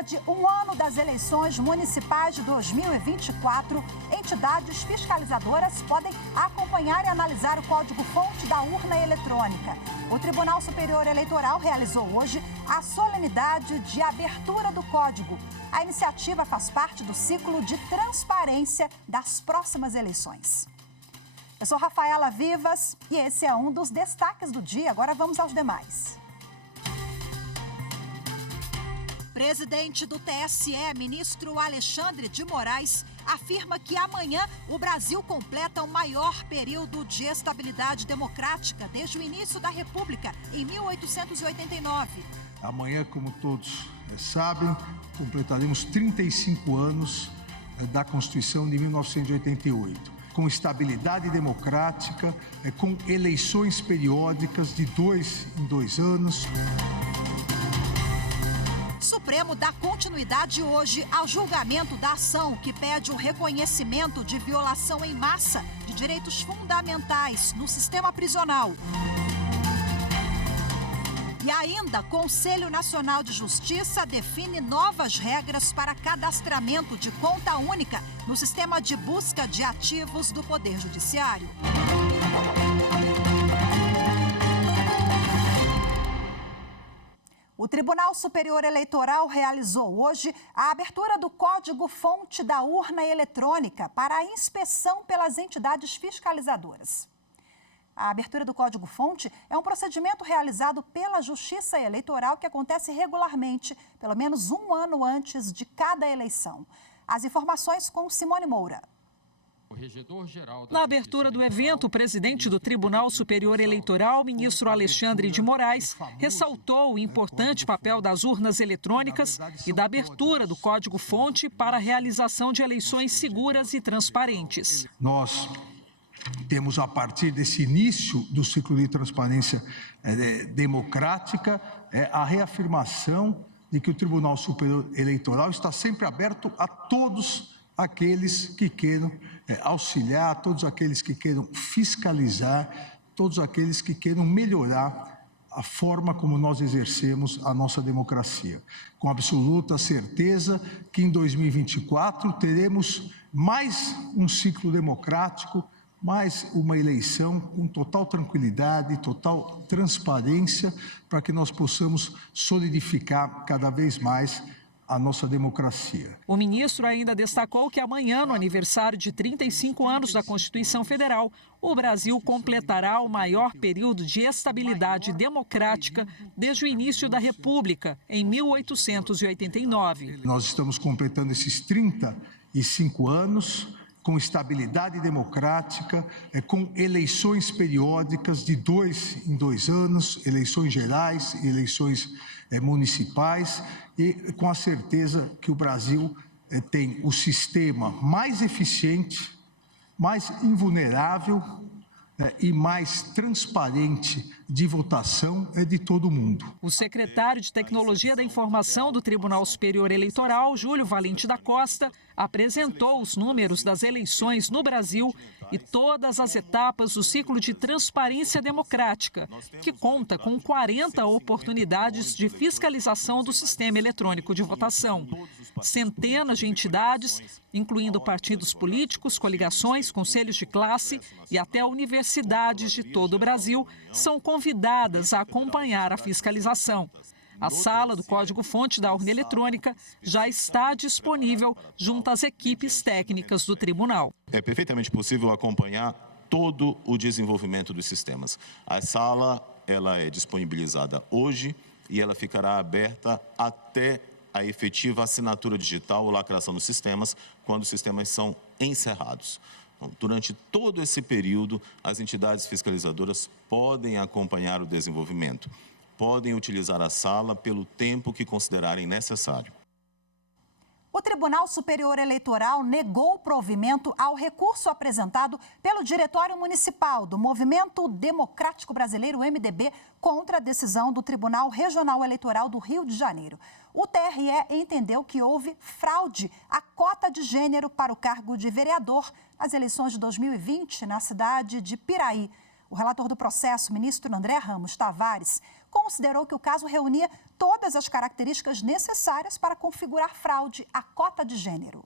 cerca de um ano das eleições municipais de 2024, entidades fiscalizadoras podem acompanhar e analisar o código-fonte da urna eletrônica. O Tribunal Superior Eleitoral realizou hoje a solenidade de abertura do código. A iniciativa faz parte do ciclo de transparência das próximas eleições. Eu sou Rafaela Vivas e esse é um dos destaques do dia. Agora vamos aos demais. Presidente do TSE, ministro Alexandre de Moraes, afirma que amanhã o Brasil completa o maior período de estabilidade democrática desde o início da República, em 1889. Amanhã, como todos sabem, completaremos 35 anos da Constituição de 1988, com estabilidade democrática, com eleições periódicas de 2 em 2 anos. O Supremo dá continuidade hoje ao julgamento da ação que pede o reconhecimento de violação em massa de direitos fundamentais no sistema prisional. E ainda, Conselho Nacional de Justiça define novas regras para cadastramento de conta única no sistema de busca de ativos do Poder Judiciário. O Tribunal Superior Eleitoral realizou hoje a abertura do código-fonte da urna eletrônica para a inspeção pelas entidades fiscalizadoras. A abertura do código-fonte é um procedimento realizado pela Justiça Eleitoral que acontece regularmente, pelo menos um ano antes de cada eleição. As informações com Simone Moura. Na abertura do evento, o presidente do Tribunal Superior Eleitoral, ministro Alexandre de Moraes, ressaltou o importante papel das urnas eletrônicas e da abertura do código-fonte para a realização de eleições seguras e transparentes. Nós temos, a partir desse início do ciclo de transparência democrática, a reafirmação de que o Tribunal Superior Eleitoral está sempre aberto a todos aqueles que queiram auxiliar, todos aqueles que queiram fiscalizar, todos aqueles que queiram melhorar a forma como nós exercemos a nossa democracia. Com absoluta certeza que em 2024 teremos mais um ciclo democrático, mais uma eleição com total tranquilidade, total transparência, para que nós possamos solidificar cada vez mais a nossa democracia. O ministro ainda destacou que amanhã, no aniversário de 35 anos da Constituição Federal, o Brasil completará o maior período de estabilidade democrática desde o início da República, em 1889. Nós estamos completando esses 35 anos com estabilidade democrática, com eleições periódicas de 2 em 2 anos, eleições gerais, eleições municipais, e com a certeza que o Brasil tem o sistema mais eficiente, mais invulnerável e mais transparente de votação de todo o mundo. O secretário de Tecnologia da Informação do Tribunal Superior Eleitoral, Júlio Valente da Costa, apresentou os números das eleições no Brasil e todas as etapas do ciclo de transparência democrática, que conta com 40 oportunidades de fiscalização do sistema eletrônico de votação. Centenas de entidades, incluindo partidos políticos, coligações, conselhos de classe e até universidades de todo o Brasil, são convidadas a acompanhar a fiscalização. A sala do código-fonte da urna eletrônica já está disponível junto às equipes técnicas do tribunal. É perfeitamente possível acompanhar todo o desenvolvimento dos sistemas. A sala ela é disponibilizada hoje e ela ficará aberta até a efetiva assinatura digital ou lacração dos sistemas, quando os sistemas são encerrados. Então, durante todo esse período, as entidades fiscalizadoras podem acompanhar o desenvolvimento, podem utilizar a sala pelo tempo que considerarem necessário. O Tribunal Superior Eleitoral negou o provimento ao recurso apresentado pelo Diretório Municipal do Movimento Democrático Brasileiro, MDB, contra a decisão do Tribunal Regional Eleitoral do Rio de Janeiro. O TRE entendeu que houve fraude à cota de gênero para o cargo de vereador nas eleições de 2020 na cidade de Piraí. O relator do processo, ministro André Ramos Tavares, considerou que o caso reunia todas as características necessárias para configurar fraude à cota de gênero.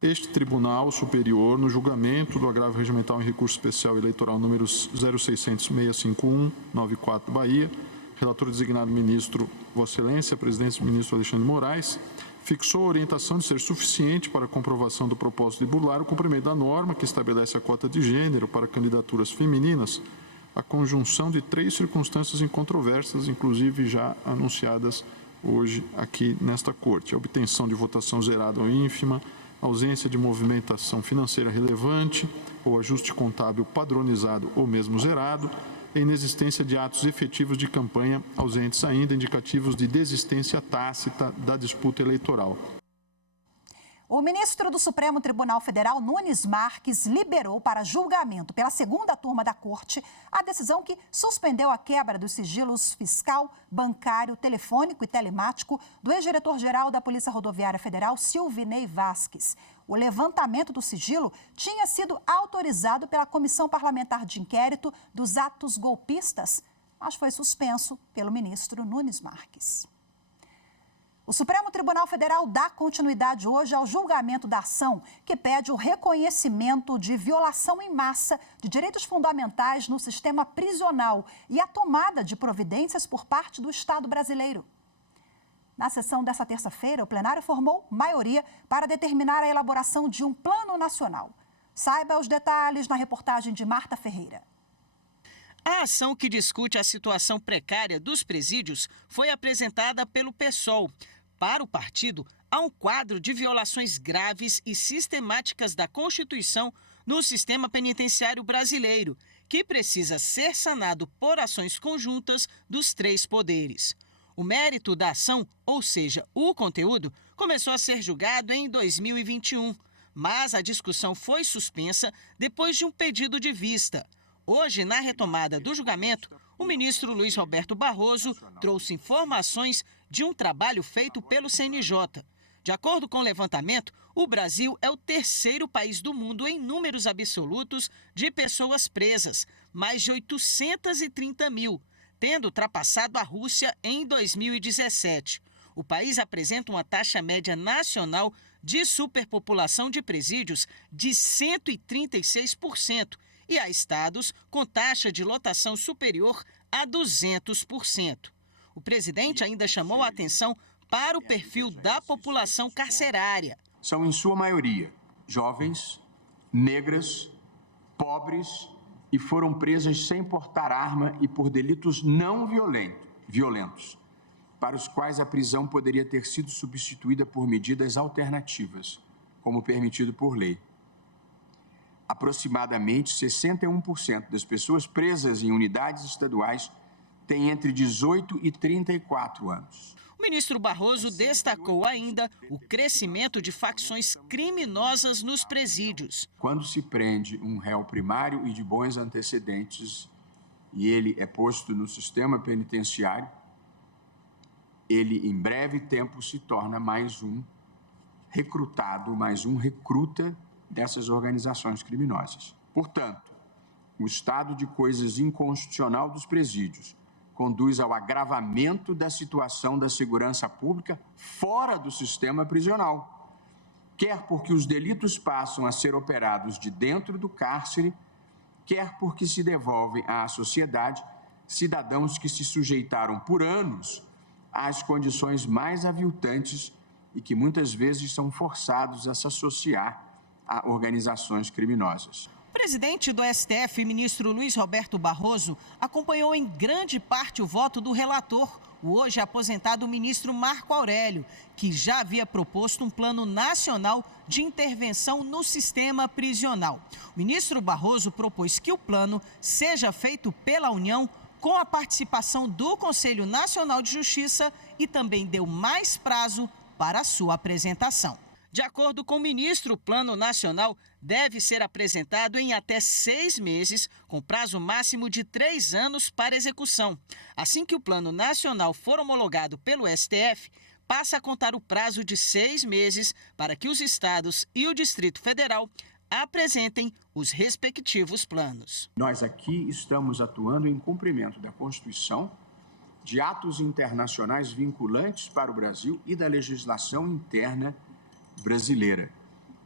Este Tribunal Superior, no julgamento do agravo regimental em recurso especial eleitoral número 0600-651-94 Bahia, relator designado ministro Vossa Excelência, presidente ministro Alexandre Moraes, fixou a orientação de ser suficiente para a comprovação do propósito de burlar o cumprimento da norma que estabelece a cota de gênero para candidaturas femininas, a conjunção de 3 circunstâncias incontroversas, inclusive já anunciadas hoje aqui nesta Corte: a obtenção de votação zerada ou ínfima, ausência de movimentação financeira relevante ou ajuste contábil padronizado ou mesmo zerado, e inexistência de atos efetivos de campanha ausentes ainda, indicativos de desistência tácita da disputa eleitoral. O ministro do Supremo Tribunal Federal, Nunes Marques, liberou para julgamento pela segunda turma da Corte a decisão que suspendeu a quebra dos sigilos fiscal, bancário, telefônico e telemático do ex-diretor-geral da Polícia Rodoviária Federal, Silvinei Vasquez. O levantamento do sigilo tinha sido autorizado pela Comissão Parlamentar de Inquérito dos Atos Golpistas, mas foi suspenso pelo ministro Nunes Marques. O Supremo Tribunal Federal dá continuidade hoje ao julgamento da ação que pede o reconhecimento de violação em massa de direitos fundamentais no sistema prisional e a tomada de providências por parte do Estado brasileiro. Na sessão desta terça-feira, o plenário formou maioria para determinar a elaboração de um plano nacional. Saiba os detalhes na reportagem de Marta Ferreira. A ação que discute a situação precária dos presídios foi apresentada pelo PSOL. Para o partido, há um quadro de violações graves e sistemáticas da Constituição no sistema penitenciário brasileiro, que precisa ser sanado por ações conjuntas dos 3 poderes. O mérito da ação, ou seja, o conteúdo, começou a ser julgado em 2021, mas a discussão foi suspensa depois de um pedido de vista. Hoje, na retomada do julgamento, o ministro Luiz Roberto Barroso trouxe informações de um trabalho feito pelo CNJ. De acordo com o levantamento, o Brasil é o 3º país do mundo em números absolutos de pessoas presas, mais de 830 mil, tendo ultrapassado a Rússia em 2017. O país apresenta uma taxa média nacional de superpopulação de presídios de 136%, e há estados com taxa de lotação superior a 200%. O presidente ainda chamou a atenção para o perfil da população carcerária. São, em sua maioria, jovens, negras, pobres e foram presas sem portar arma e por delitos não violentos, para os quais a prisão poderia ter sido substituída por medidas alternativas, como permitido por lei. Aproximadamente 61% das pessoas presas em unidades estaduais têm entre 18 e 34 anos. O ministro Barroso destacou ainda o crescimento de facções criminosas nos presídios. Quando se prende um réu primário e de bons antecedentes e ele é posto no sistema penitenciário, ele em breve tempo se torna mais um recrutado, mais um recruta dessas organizações criminosas. Portanto, o estado de coisas inconstitucional dos presídios conduz ao agravamento da situação da segurança pública fora do sistema prisional, quer porque os delitos passam a ser operados de dentro do cárcere, quer porque se devolvem à sociedade cidadãos que se sujeitaram por anos às condições mais aviltantes e que muitas vezes são forçados a se associar a organizações criminosas. O presidente do STF, ministro Luiz Roberto Barroso, acompanhou em grande parte o voto do relator, o hoje aposentado ministro Marco Aurélio, que já havia proposto um plano nacional de intervenção no sistema prisional. O ministro Barroso propôs que o plano seja feito pela União com a participação do Conselho Nacional de Justiça e também deu mais prazo para a sua apresentação. De acordo com o ministro, o Plano Nacional deve ser apresentado em até 6 meses, com prazo máximo de 3 anos para execução. Assim que o Plano Nacional for homologado pelo STF, passa a contar o prazo de 6 meses para que os estados e o Distrito Federal apresentem os respectivos planos. Nós aqui estamos atuando em cumprimento da Constituição, de atos internacionais vinculantes para o Brasil e da legislação interna brasileira.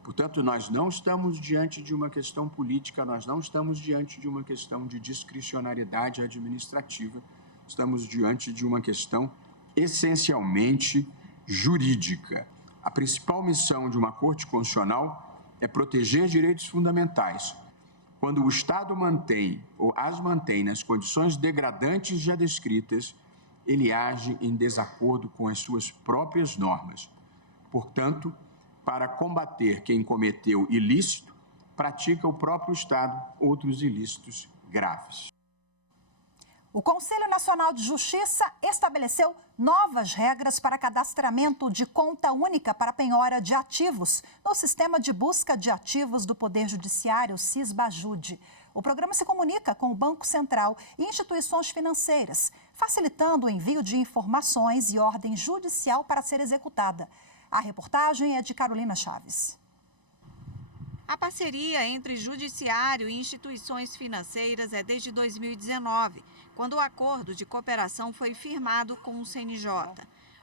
Portanto, nós não estamos diante de uma questão política, nós não estamos diante de uma questão de discricionariedade administrativa, estamos diante de uma questão essencialmente jurídica. A principal missão de uma Corte Constitucional é proteger direitos fundamentais. Quando o Estado mantém ou as mantém nas condições degradantes já descritas, ele age em desacordo com as suas próprias normas. Portanto, para combater quem cometeu ilícito, pratica o próprio Estado outros ilícitos graves. O Conselho Nacional de Justiça estabeleceu novas regras para cadastramento de conta única para penhora de ativos no sistema de busca de ativos do Poder Judiciário, SISBAJUDE. O programa se comunica com o Banco Central e instituições financeiras, facilitando o envio de informações e ordem judicial para ser executada. A reportagem é de Carolina Chaves. A parceria entre judiciário e instituições financeiras é desde 2019, quando o acordo de cooperação foi firmado com o CNJ.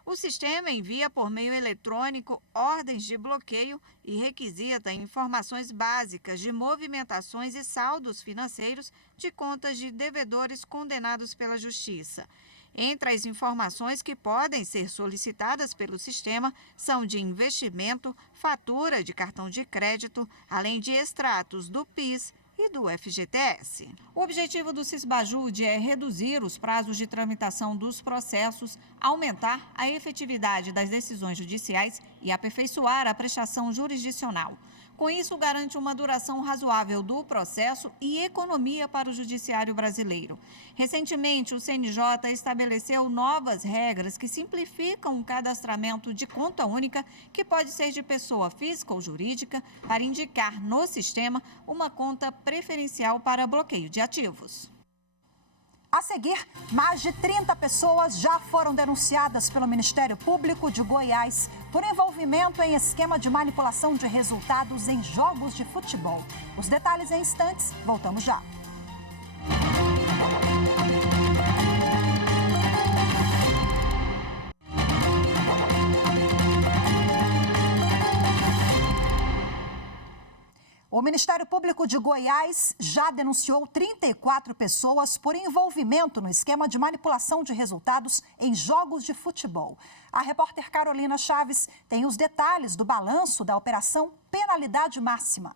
O sistema envia por meio eletrônico ordens de bloqueio e requisita informações básicas de movimentações e saldos financeiros de contas de devedores condenados pela Justiça. Entre as informações que podem ser solicitadas pelo sistema são de investimento, fatura de cartão de crédito, além de extratos do PIS e do FGTS. O objetivo do SISBAJUDE é reduzir os prazos de tramitação dos processos, aumentar a efetividade das decisões judiciais e aperfeiçoar a prestação jurisdicional. Com isso, garante uma duração razoável do processo e economia para o judiciário brasileiro. Recentemente, o CNJ estabeleceu novas regras que simplificam o cadastramento de conta única, que pode ser de pessoa física ou jurídica, para indicar no sistema uma conta preferencial para bloqueio de ativos. A seguir, mais de 30 pessoas já foram denunciadas pelo Ministério Público de Goiás por envolvimento em esquema de manipulação de resultados em jogos de futebol. Os detalhes em instantes, voltamos já. O Ministério Público de Goiás já denunciou 34 pessoas por envolvimento no esquema de manipulação de resultados em jogos de futebol. A repórter Carolina Chaves tem os detalhes do balanço da Operação Penalidade Máxima.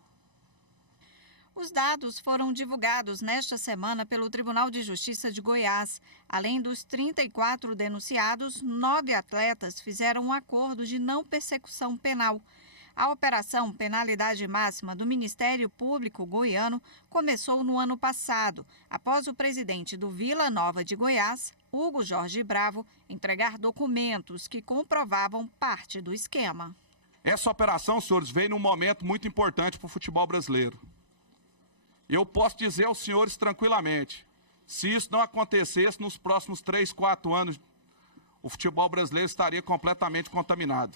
Os dados foram divulgados nesta semana pelo Tribunal de Justiça de Goiás. Além dos 34 denunciados, 9 atletas fizeram um acordo de não persecução penal. A Operação Penalidade Máxima do Ministério Público Goiano começou no ano passado, após o presidente do Vila Nova de Goiás, Hugo Jorge Bravo, entregar documentos que comprovavam parte do esquema. Essa operação, senhores, veio num momento muito importante para o futebol brasileiro. Eu posso dizer aos senhores tranquilamente, se isso não acontecesse nos próximos 3, 4 anos, o futebol brasileiro estaria completamente contaminado.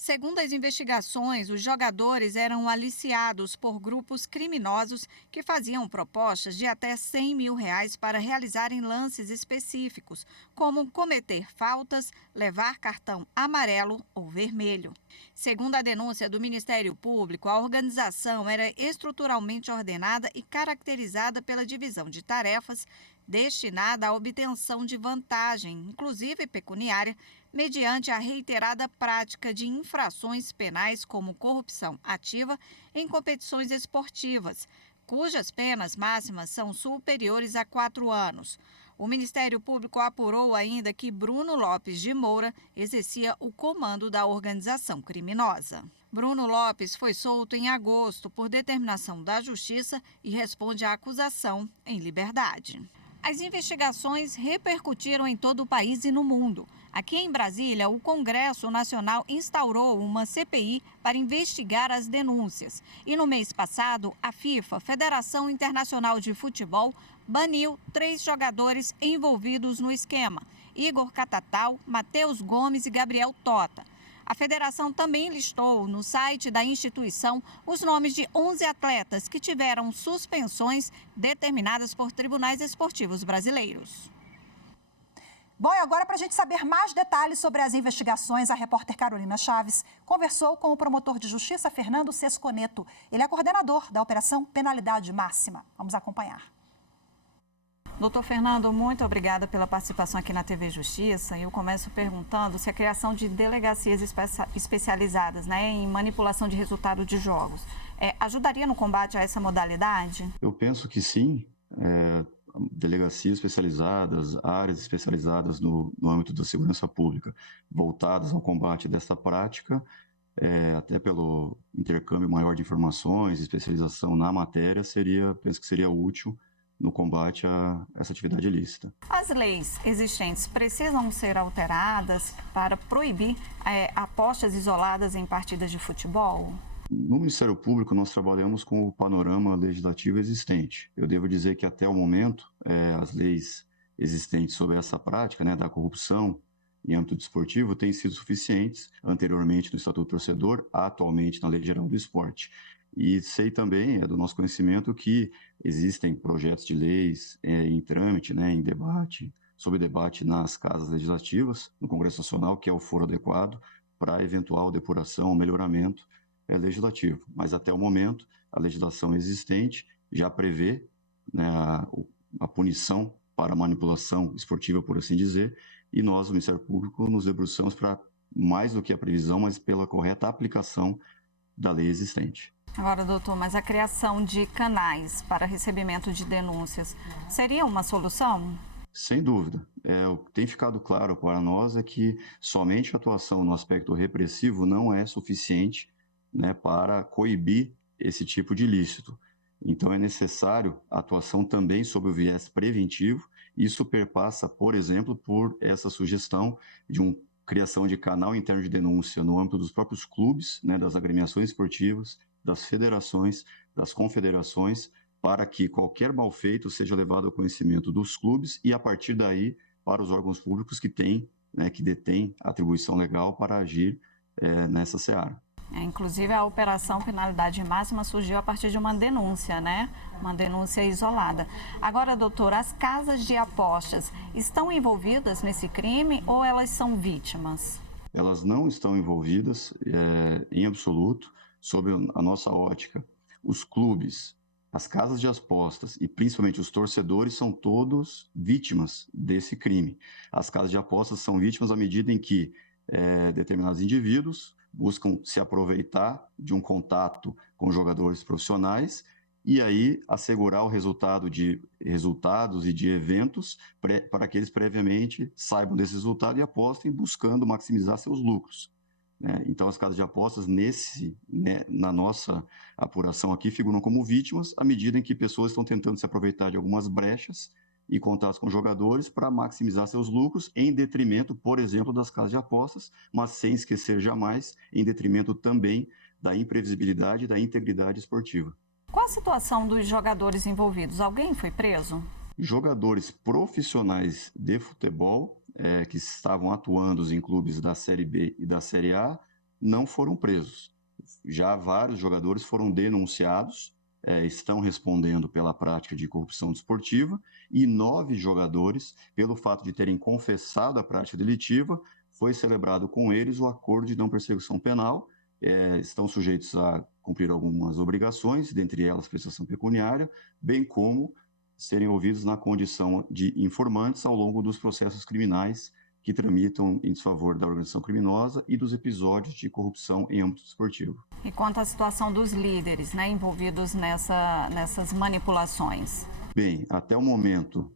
Segundo as investigações, os jogadores eram aliciados por grupos criminosos que faziam propostas de até R$100 mil para realizarem lances específicos, como cometer faltas, levar cartão amarelo ou vermelho. Segundo a denúncia do Ministério Público, a organização era estruturalmente ordenada e caracterizada pela divisão de tarefas destinada à obtenção de vantagem, inclusive pecuniária, mediante a reiterada prática de infrações penais como corrupção ativa em competições esportivas, cujas penas máximas são superiores a 4 anos. O Ministério Público apurou ainda que Bruno Lopes de Moura exercia o comando da organização criminosa. Bruno Lopes foi solto em agosto por determinação da Justiça e responde à acusação em liberdade. As investigações repercutiram em todo o país e no mundo. Aqui em Brasília, o Congresso Nacional instaurou uma CPI para investigar as denúncias. E no mês passado, a FIFA, Federação Internacional de Futebol, baniu 3 jogadores envolvidos no esquema: Igor Catatal, Matheus Gomes e Gabriel Tota. A federação também listou no site da instituição os nomes de 11 atletas que tiveram suspensões determinadas por tribunais esportivos brasileiros. Bom, e agora, para a gente saber mais detalhes sobre as investigações, a repórter Carolina Chaves conversou com o promotor de justiça Fernando Sesconeto. Ele é coordenador da Operação Penalidade Máxima. Vamos acompanhar. Doutor Fernando, muito obrigada pela participação aqui na TV Justiça. Eu começo perguntando se a criação de delegacias especializadas, em manipulação de resultado de jogos ajudaria no combate a essa modalidade? Eu penso que sim. Delegacias especializadas, áreas especializadas no âmbito da segurança pública, voltadas ao combate desta prática, até pelo intercâmbio maior de informações, especialização na matéria, penso que seria útil no combate a essa atividade ilícita. As leis existentes precisam ser alteradas para proibir apostas isoladas em partidas de futebol? No Ministério Público, nós trabalhamos com o panorama legislativo existente. Eu devo dizer que, até o momento, as leis existentes sobre essa prática, da corrupção em âmbito desportivo, têm sido suficientes, anteriormente no Estatuto do Torcedor, atualmente na Lei Geral do Esporte. E sei também, do nosso conhecimento, que existem projetos de leis em trâmite, em debate, sob debate nas casas legislativas, no Congresso Nacional, que é o foro adequado para eventual depuração ou melhoramento legislativo. Mas, até o momento, a legislação existente já prevê a punição para manipulação esportiva, por assim dizer, e nós, o Ministério Público, nos debruçamos para, mais do que a previsão, mas pela correta aplicação da lei existente. Agora, doutor, mas a criação de canais para recebimento de denúncias seria uma solução? Sem dúvida. O que tem ficado claro para nós é que somente a atuação no aspecto repressivo não é suficiente para coibir esse tipo de ilícito. Então, é necessário a atuação também sob o viés preventivo. Isso perpassa, por exemplo, por essa sugestão de uma criação de canal interno de denúncia no âmbito dos próprios clubes, das agremiações esportivas, das federações, das confederações, para que qualquer mal feito seja levado ao conhecimento dos clubes e, a partir daí, para os órgãos públicos que detêm atribuição legal para agir nessa seara. Inclusive, a Operação Penalidade Máxima surgiu a partir de uma denúncia, Uma denúncia isolada. Agora, doutor, as casas de apostas estão envolvidas nesse crime ou elas são vítimas? Elas não estão envolvidas em absoluto, sob a nossa ótica. Os clubes, as casas de apostas e principalmente os torcedores são todos vítimas desse crime. As casas de apostas são vítimas à medida em que determinados indivíduos buscam se aproveitar de um contato com jogadores profissionais e aí assegurar o resultados e de eventos para que eles previamente saibam desse resultado e apostem buscando maximizar seus lucros. Então, as casas de apostas, na nossa apuração aqui, figuram como vítimas à medida em que pessoas estão tentando se aproveitar de algumas brechas e contatos com jogadores para maximizar seus lucros em detrimento, por exemplo, das casas de apostas, mas sem esquecer jamais, em detrimento também da imprevisibilidade e da integridade esportiva. Qual a situação dos jogadores envolvidos? Alguém foi preso? Jogadores profissionais de futebol que estavam atuando em clubes da Série B e da Série A não foram presos. Já vários jogadores foram denunciados, estão respondendo pela prática de corrupção desportiva e 9 jogadores, pelo fato de terem confessado a prática delitiva, foi celebrado com eles o acordo de não persecução penal, estão sujeitos a cumprir algumas obrigações, dentre elas prestação pecuniária, bem como serem ouvidos na condição de informantes ao longo dos processos criminais que tramitam em desfavor da organização criminosa e dos episódios de corrupção em âmbito esportivo. E quanto à situação dos líderes, envolvidos nessas manipulações? Bem, até o momento,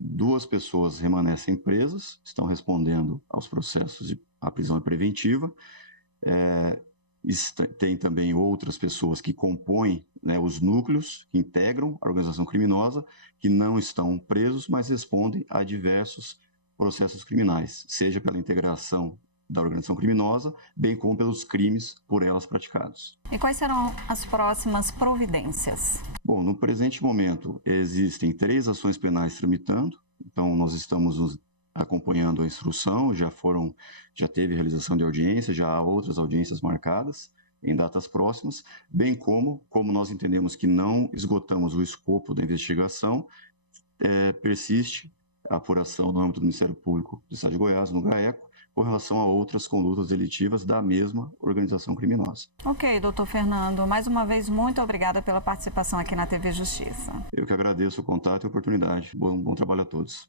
2 pessoas permanecem presas, estão respondendo aos processos de prisão preventiva. Tem também outras pessoas que compõem os núcleos, que integram a organização criminosa, que não estão presos, mas respondem a diversos processos criminais, seja pela integração da organização criminosa, bem como pelos crimes por elas praticados. E quais serão as próximas providências? Bom, no presente momento existem 3 ações penais tramitando, então nós estamos nos acompanhando a instrução, já teve realização de audiência, já há outras audiências marcadas em datas próximas, bem como nós entendemos que não esgotamos o escopo da investigação, persiste a apuração no âmbito do Ministério Público do Estado de Goiás, no GAECO, com relação a outras condutas delitivas da mesma organização criminosa. Ok, doutor Fernando. Mais uma vez, muito obrigada pela participação aqui na TV Justiça. Eu que agradeço o contato e a oportunidade. Bom trabalho a todos.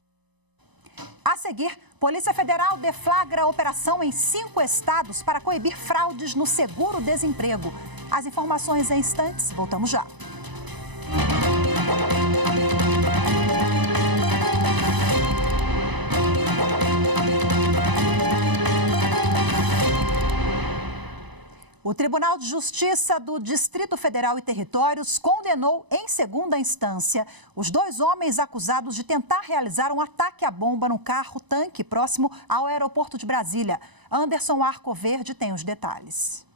A seguir, Polícia Federal deflagra a operação em 5 estados para coibir fraudes no seguro-desemprego. As informações em instantes, voltamos já. O Tribunal de Justiça do Distrito Federal e Territórios condenou em segunda instância os 2 homens acusados de tentar realizar um ataque à bomba no carro-tanque próximo ao aeroporto de Brasília. Anderson Arcoverde tem os detalhes.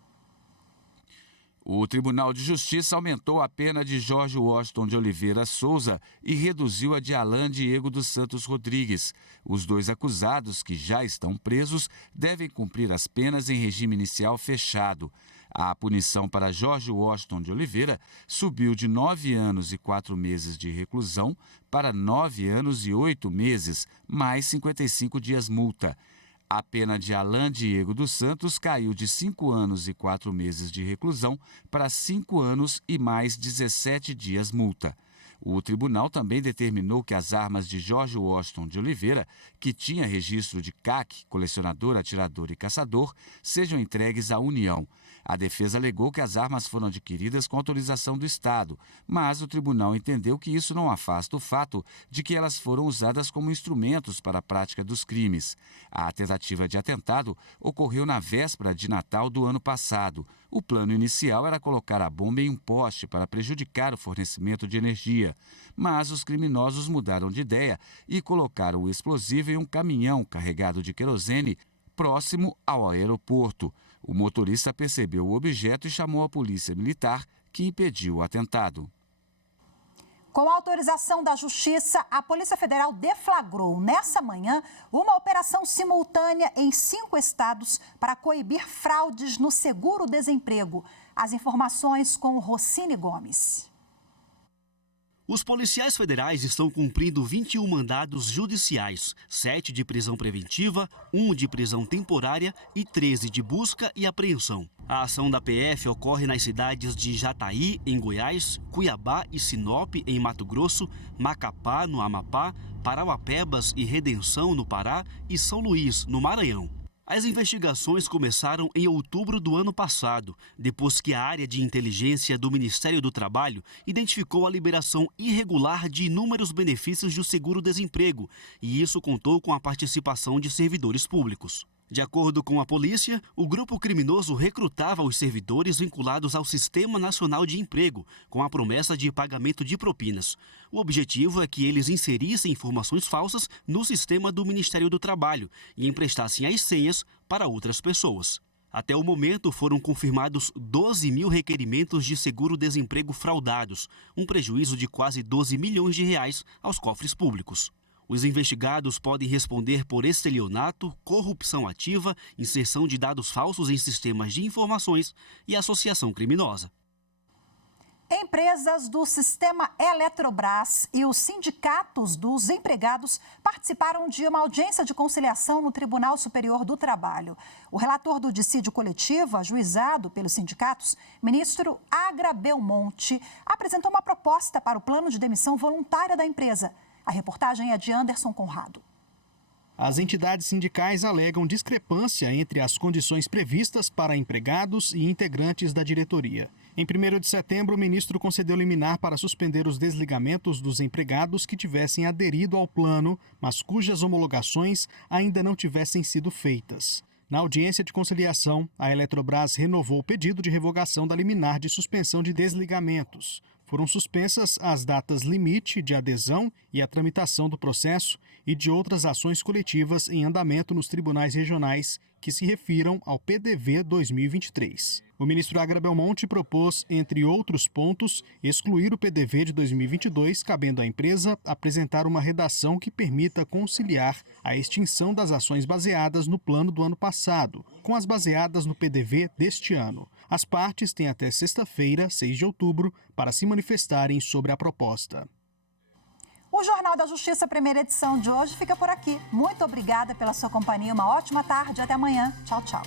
O Tribunal de Justiça aumentou a pena de Jorge Washington de Oliveira Souza e reduziu a de Alan Diego dos Santos Rodrigues. Os 2 acusados, que já estão presos, devem cumprir as penas em regime inicial fechado. A punição para Jorge Washington de Oliveira subiu de 9 anos e 4 meses de reclusão para 9 anos e 8 meses, mais 55 dias multa. A pena de Alan Diego dos Santos caiu de 5 anos e 4 meses de reclusão para 5 anos e mais 17 dias multa. O tribunal também determinou que as armas de Jorge Washington de Oliveira, que tinha registro de CAC, colecionador, atirador e caçador, sejam entregues à União. A defesa alegou que as armas foram adquiridas com autorização do Estado, mas o tribunal entendeu que isso não afasta o fato de que elas foram usadas como instrumentos para a prática dos crimes. A tentativa de atentado ocorreu na véspera de Natal do ano passado. O plano inicial era colocar a bomba em um poste para prejudicar o fornecimento de energia, mas os criminosos mudaram de ideia e colocaram o explosivo em um caminhão carregado de querosene próximo ao aeroporto. O motorista percebeu o objeto e chamou a polícia militar, que impediu o atentado. Com autorização da Justiça, a Polícia Federal deflagrou nessa manhã uma operação simultânea em 5 estados para coibir fraudes no seguro-desemprego. As informações com Rossini Gomes. Os policiais federais estão cumprindo 21 mandados judiciais, 7 de prisão preventiva, 1 de prisão temporária e 13 de busca e apreensão. A ação da PF ocorre nas cidades de Jataí, em Goiás, Cuiabá e Sinop, em Mato Grosso, Macapá, no Amapá, Parauapebas e Redenção, no Pará, e São Luís, no Maranhão. As investigações começaram em outubro do ano passado, depois que a área de inteligência do Ministério do Trabalho identificou a liberação irregular de inúmeros benefícios do seguro-desemprego, e isso contou com a participação de servidores públicos. De acordo com a polícia, o grupo criminoso recrutava os servidores vinculados ao Sistema Nacional de Emprego, com a promessa de pagamento de propinas. O objetivo é que eles inserissem informações falsas no sistema do Ministério do Trabalho e emprestassem as senhas para outras pessoas. Até o momento, foram confirmados 12 mil requerimentos de seguro-desemprego fraudados, um prejuízo de quase 12 milhões de reais aos cofres públicos. Os investigados podem responder por estelionato, corrupção ativa, inserção de dados falsos em sistemas de informações e associação criminosa. Empresas do sistema Eletrobras e os sindicatos dos empregados participaram de uma audiência de conciliação no Tribunal Superior do Trabalho. O relator do dissídio coletivo, ajuizado pelos sindicatos, ministro Agra Belmonte, apresentou uma proposta para o plano de demissão voluntária da empresa. A reportagem é de Anderson Conrado. As entidades sindicais alegam discrepância entre as condições previstas para empregados e integrantes da diretoria. Em 1º de setembro, o ministro concedeu liminar para suspender os desligamentos dos empregados que tivessem aderido ao plano, mas cujas homologações ainda não tivessem sido feitas. Na audiência de conciliação, a Eletrobras renovou o pedido de revogação da liminar de suspensão de desligamentos. Foram suspensas as datas limite de adesão e a tramitação do processo e de outras ações coletivas em andamento nos tribunais regionais que se refiram ao PDV 2023. O ministro Agra Belmonte propôs, entre outros pontos, excluir o PDV de 2022, cabendo à empresa apresentar uma redação que permita conciliar a extinção das ações baseadas no plano do ano passado, com as baseadas no PDV deste ano. As partes têm até sexta-feira, 6 de outubro, para se manifestarem sobre a proposta. O Jornal da Justiça, primeira edição de hoje, fica por aqui. Muito obrigada pela sua companhia, uma ótima tarde e até amanhã. Tchau, tchau.